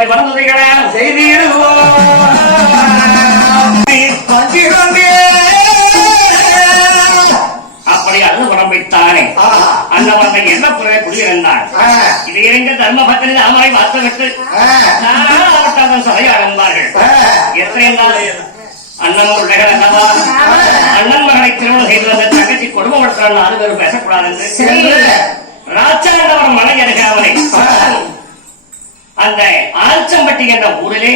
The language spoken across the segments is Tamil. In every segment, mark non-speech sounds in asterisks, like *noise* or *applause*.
உடன்படி வந்ததைகள அப்படி அண்ண உடம்பைத்தானே என்ன இது வார்த்தவிட்டு அவன் சதையார் என்பார்கள். எத்தனை நாள் அண்ணன் பிள்ளைகள் அல்லவா அண்ணன் மகனை திருமணம் செய்து வந்த தங்கச்சி குடும்பப்படுத்துறான் நாலு பேரும் பேசக்கூடாது என்று. அந்த ஆல்சம்பட்டி என்ற ஊரிலே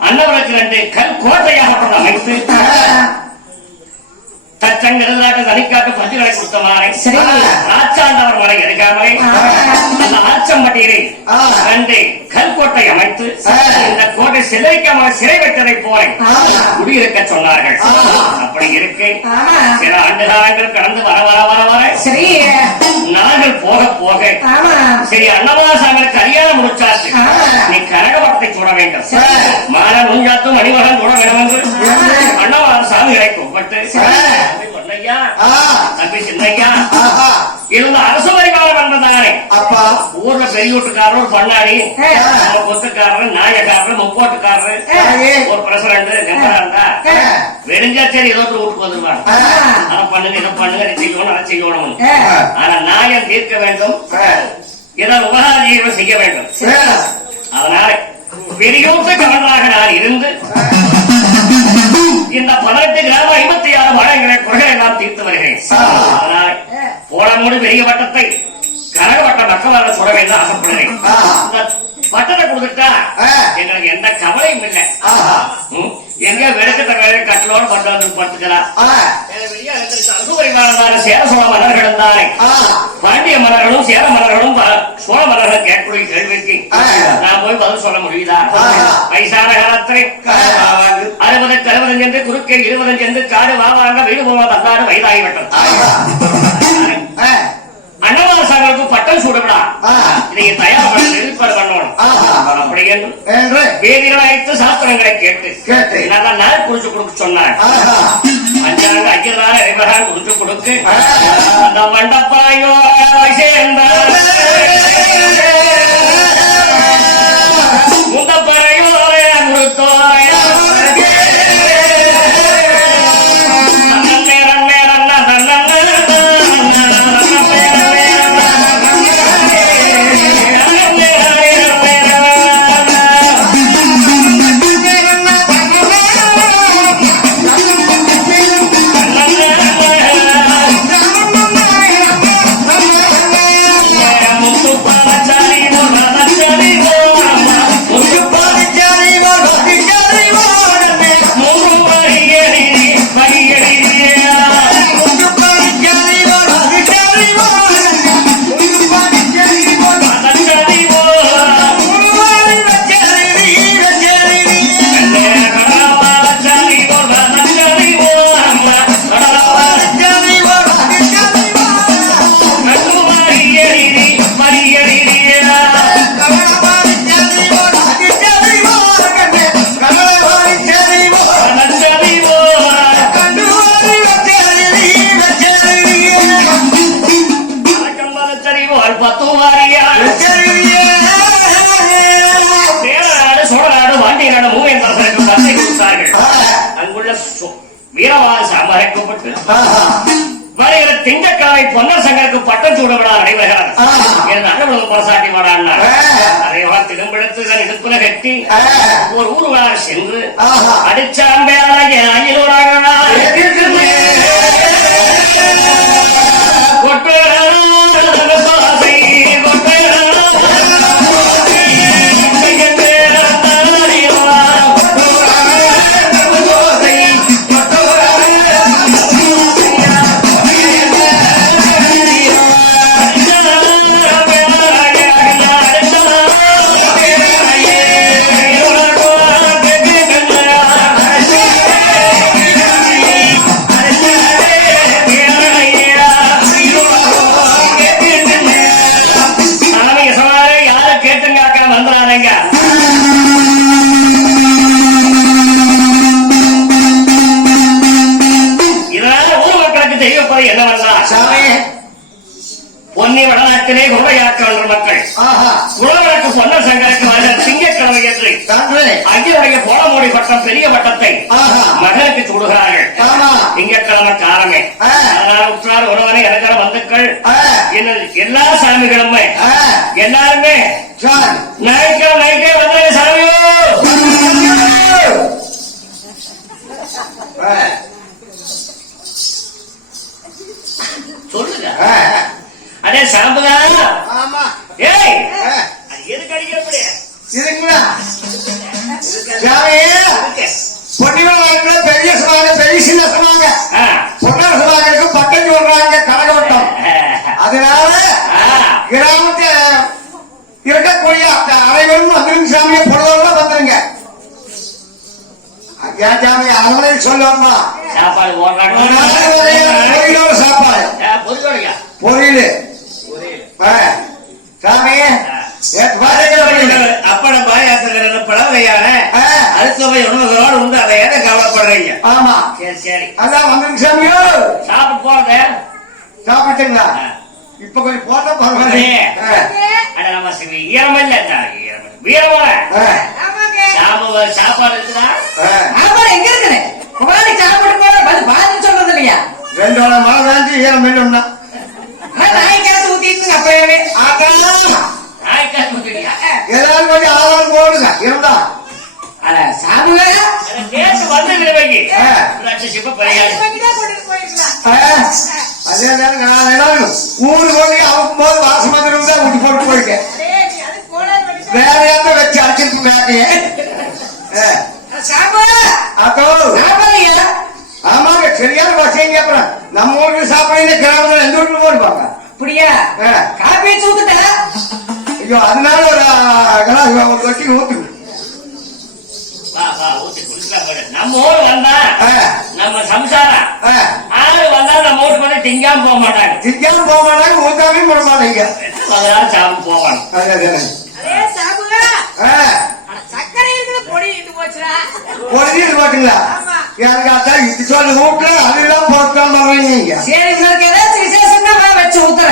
அன்னவரத்தில் ரெண்டு கல் கோட்டையாகப்பட்ட அமைத்து தச்சங்க நெல்லாட்டு தனிக்காட்டு பஞ்சுகளை கொடுத்த மாலை சரி. ராச்சாண்டவர் மலை அருகாமலை அந்த ஆச்சம்பட்டியிலே ரெண்டு கல்கோட்டை அமைத்து இந்த கோட்டை சிலைக்காமல் சிறை வைத்ததை போல குடியிருக்க சொன்னார்கள். அப்படி இருக்கு. சில ஆண்டு காலங்கள் கடந்து வர வர வர வர சரி. நாங்கள் போக போக சரி அன்னவாசாமல் கல்யாணம் முடிச்சாச்சு. நீ கனகவரத்தை சூட வேண்டும். மால முஞ்சாத்தும் மணிமகன் சூட வேண்டும் என்று அன்னவாச சாமிகளை கூப்பிட்டு பொன்னையா தம்பி சின்னையா இருந்த அரசு அப்பா ஊர்ல பெரிய வீட்டுக்காரர் ஒரு பண்ணாடி. நம்ம கொத்துக்காரர் நாயக்காரர் முப்போட்டுக்காரர். ஒரு பிரசிடண்ட் மெம்பரா இருந்தா ஏதோ ஒரு வீட்டுக்கு வந்துருவாங்க. அதை பண்ணுங்க இதை பண்ணுங்க இதை செய்யணும் அதை செய்யணும். ஆனா நாயம் தீர்க்க வேண்டும். ஏதாவது உபகாரம் செய்ய வேண்டும். அதனால பெரியோட்டு கவர்னராக நான் இருந்து இந்த பதினெட்டு கிராம ஐம்பத்தி ஆறு மழங்களை குறைகளை எல்லாம் தீர்த்து வருகிறேன். அதனால் போலமுடி பெரிய வட்டத்தை கனக வட்ட மக்களால் சுட வேண்டும் ஆசைப்படுகிறேன் இந்த வட்டத்தை கொடுத்துட்டா எங்களுக்கு எந்த கவலையும் இல்லை. எங்க வெடுக்கத்த வேலை கட்டலோடு பட்டு வந்து படுத்துக்கலாம் அசுபரிமானதான சேர சோழ மன்னர்களும் தானே பாண்டிய மன்னர்களும் சேர மன்னர்களும் ப- சோழ மன்னர்களும் கேட்கக்கூடிய கேள்விக்கு நான் போய் பதில் சொல்ல முடியுதா? வயசான காலத்திலே அறுபதுக்கு அறுபது என்று குறுக்கே இருபது என்று காடு வாவாங்க வீடு போவா தந்தாடு வயதாகிவிட்டது பட்டம் சூடுவிடா இதை தயார் பண்ணணும் அப்படி என்று அழைத்து சாஸ்திரங்களை கேட்டு கேட்டு. என்னதான் நாள் குறிச்சு கொடுக்க சொன்னார். அஞ்சாங்க ஐயரான இறைவரான் குறிச்சு கொடுத்து அந்த மண்டப்பாயோ சேர்ந்தார் வருகிற திங்கட்காலை பொன்னர் சங்கருக்கு பட்டம் சூட விழா நடைபெறுகிறது என்று அண்ணன் பரசாட்டி வாடான்னார் அதை திரும்பிடத்து இடுப்புல கட்டி ஒரு ஊர்வலாக சென்று அடிச்சாம்பேலைய அயிலூராக சாமி பொன்னி வடநாட்டிலே குருவையாக்க மக்கள். குலவழக்கு பொன்னர் சங்கருக்கு வருகிற நன்றி ஐயருடைய போலமோடி பட்டம் பெரிய பட்டத்தை. மகனுக்கு சூடுகிறார்கள் ஆமா. திங்கட்கிழமை காலமே. அதனால உற்றார் உறவனை ஆ. என்ன எல்லா சாமிகளுமே. எல்லாருமே. சார் நைக்கோ நைக்கோ வந்து சாமியோ. அவங்களே சொல்லுவாங்களா சாப்பாடு சாப்பாடு. பொரியல் சாமி அப்பட பாயாசங்கிறது பழவையான அறுசுவை உணவுகளோடு உண்டு அதை ஏன் கவலைப்படுறீங்க? ஆமா. சரி சரி. அதான் வந்துருங்க சாமியோ சாப்பிட்டு போறதே? சாப்பிட்டுங்களா. இப்ப கொஞ்சம் போட்டா பரவாயில்ல. ஆ, அட நம்ம ஈரமல்ல சாம சாப்பாடு இருக்குது? ரெண்டு வாரம் மழை வேண்டி ஈரம் வேணும்னா நாய் கிடத்து ஊத்திட்டு அப்பவே நாய்க்கால் முட்டிடியா எல்லாரும் கொஞ்சம் ஆதாரம் போடுங்க. இருந்தா. அட சாமுவே நேற்று வந்து ஊரு போய் அவங்க போது வாசம் தான் ஊட்டி போட்டு போயிருக்கேன். வேற யாரும் வச்சு அடிச்சிருக்க வேலையே. கிளாஸ் ஒரு தொட்டி ஊத்துங்க வா வா ஊத்தி நம்ம ஊர் வந்தா நம்ம சம்சாரம். ஆ. ஆறு வந்தா நம்ம வீட்டுக்கு வந்து திங்காம போக மாட்டாங்க. திங்காம போக மாட்டாங்க ஊத்தாமே போட மாட்டீங்க. அதனால சாப்பிட்டு போவாங்க பொடி இது பாட்டுங்களா? ஆமா. எனக்கு அதான் இது சொல்லு வீட்டுல அதெல்லாம் பண்றீங்க நீங்க. சரி உங்களுக்கு ஏதாச்சும் விசேஷம்னா வா வச்சு ஊத்துற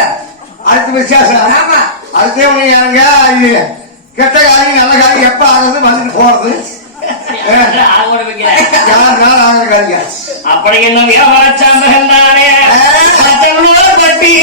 அடுத்த விசேஷம்? ஆமா. அடுத்த இது கெட்ட காரியம் நல்ல காரியம் எப்ப ஆகுது வந்துட்டு போறது? *laughs* அப்படி என்ன வியாபாரச்சாம்பகன் தானே பட்டி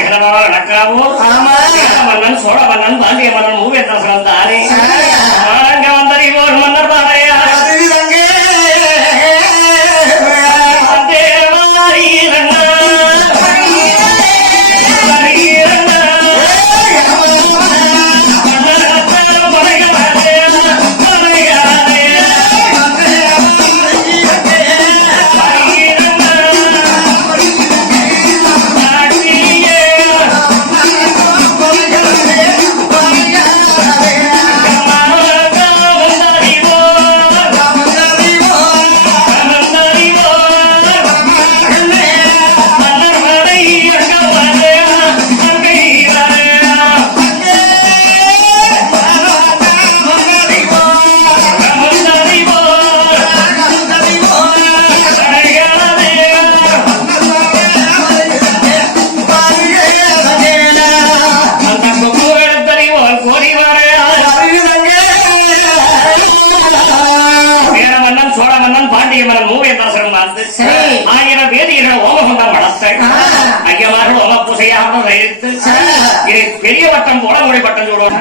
எட்டு வாரே நடக்காவோ ஆமா. பட்டம் உடம்புடைய பட்டம் சொல்லுவோம்.